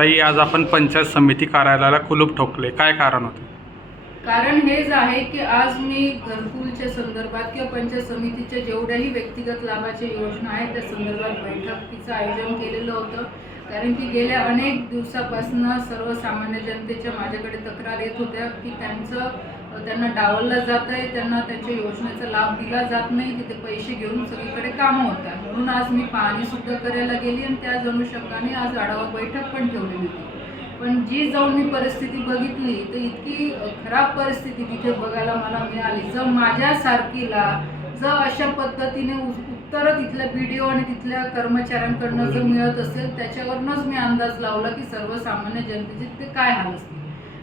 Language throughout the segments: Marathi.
ताई, आज आपण पंचायत समिती कार्यालयाला कुलूप ठोकले, काय कारण होते? कारण हेच आहे की आज मी घरकुलच्या संदर्भात किंवा पंचायत समितीच्या जेवढ्याही व्यक्तिगत लाभाच्या योजना आहेत त्या संदर्भात बैठकीचं आयोजन केलेलं होतं. कारण की गेल्या अनेक दिवसापासून सर्वसामान्य जनतेच्या माझ्याकडे तक्रार येत होत्या की त्यांना डावललं जात आहे, त्यांना त्यांच्या योजनेचा लाभ दिला जात नाही, तिथे पैसे घेऊन सगळीकडे कामं होतात. म्हणून आज मी पाहणीसुद्धा करायला गेली आणि त्याच अनुषंगाने आज आढावा बैठक पण ठेवलेली होती. पण जी जाऊन मी परिस्थिती बघितली तर इतकी खराब परिस्थिती तिथे बघायला मला मिळाली. जर माझ्यासारखीला जर अशा पद्धतीने उत्तरं तिथल्या BDO आणि तिथल्या कर्मचाऱ्यांकडनं जर मिळत असेल, त्याच्यावरूनच मी अंदाज लावला की सर्वसामान्य जनतेचे ते काय हाल असतील.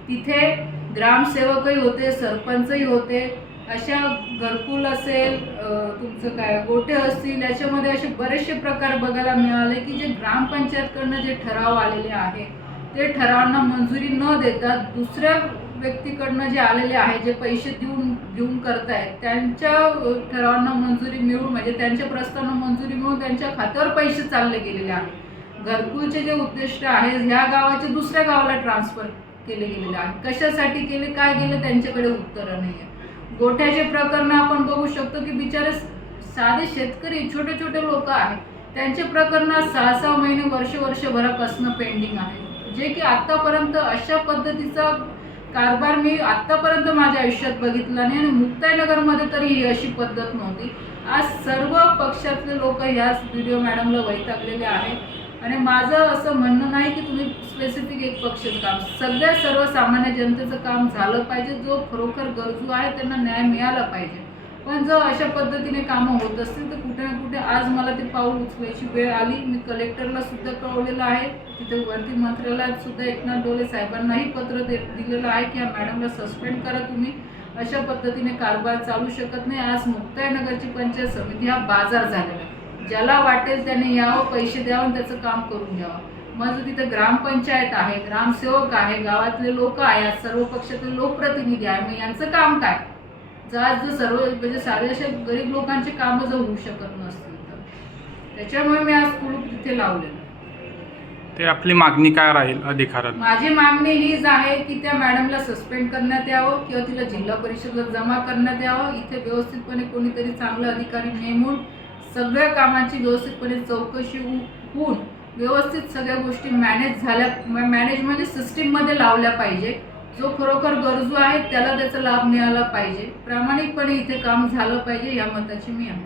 तिथे ग्रामसेवकही होते, सरपंचही होते. अशा घरकुल असेल, तुमचं काय गोटे असतील, याच्यामध्ये असे बरेचसे प्रकार बघायला मिळाले की जे ग्रामपंचायतकडनं जे ठराव आलेले आहे ते ठरावांना मंजुरी न देता दुसऱ्या व्यक्तीकडनं जे आलेले आहे, जे पैसे देऊन करतायत, त्यांच्या ठरावांना मंजुरी मिळून म्हणजे त्यांच्या प्रस्तावांना मंजुरी मिळून त्यांच्या खात्यावर पैसे चालले गेलेले आहेत. घरकुलचे जे उद्दिष्ट आहे ह्या गावाचे दुसऱ्या गावाला ट्रान्सफर केले गेलेले आहे. कशासाठी केले, काय केलं, त्यांच्याकडे उत्तरं नाही आहे. गोठ्याचे प्रकरण आपण बघू शकतो की बिचारे साधे शेतकरी छोटे छोटे लोक आहेत, त्यांचे प्रकरण 6-6 महिने वर्षभरापासून पेंडिंग आहे, जे की आत्तापर्यंत अशा पद्धतीचा कारभार मी आत्तापर्यंत माझ्या आयुष्यात बघितला नाही आणि मुक्ताईनगरमध्ये तरी ही अशी पद्धत नव्हती. आज सर्व पक्षातले लोक ह्याच BDO मॅडमला वैतागलेले आहेत आणि माझं असं म्हणणं नाही की तुम्ही स्पेसिफिक एक पक्षाचं काम, सर्वसामान्य जनतेचं काम झालं पाहिजे. जो खरोखर गरजू आहे त्यांना न्याय मिळाला पाहिजे. पण जर अशा पद्धतीने कामं होत असतील तर कुठे ना कुठे आज मला ते पाऊल उचलायची वेळ आली. मी कलेक्टरला सुद्धा कळवलेलं आहे, तिथे वरती मंत्रालयात सुद्धा एकनाथ डोले साहेबांनाही पत्र दिलेलं आहे की या मॅडमला सस्पेंड करा तुम्ही. अशा पद्धतीने कारभार चालू शकत नाही. आज मुक्ताईनगरची पंचायत समिती हा बाजार झालेला आहे. ज्याला वाटेल त्याने यावं, पैसे द्यावं, त्याचं काम करून घ्यावं. मग तिथे ग्रामपंचायत आहे, ग्रामसेवक आहे, गावातले लोक आहेत, सर्व पक्षातले लोकप्रतिनिधी आहे, मग यांचं काम काय? जर सर्व म्हणजे सारे अशा गरीब लोकांचे कामं जर होऊ शकत नसतील तर त्याच्यामुळे मी आज कुलूप तिथे लावलेलं. ते आपली मागणी काय राहील अधिकारात? माझी मागणी हीच आहे की त्या मॅडमला सस्पेंड करण्यात यावं किंवा तिला जिल्हा परिषदला जमा करण्यात यावं. इथे व्यवस्थितपणे कोणीतरी चांगलं अधिकारी नेमून सगळ्या कामांची व्यवस्थितपणे चौकशी होऊन व्यवस्थित सगळ्या गोष्टी मॅनेज म्हणजे सिस्टीममध्ये लावल्या पाहिजे. जो खरोखर गरजू आहे त्याला त्याचा लाभ मिळाला पाहिजे. प्रामाणिकपणे इथे काम झालं पाहिजे, या मताची मी आहे.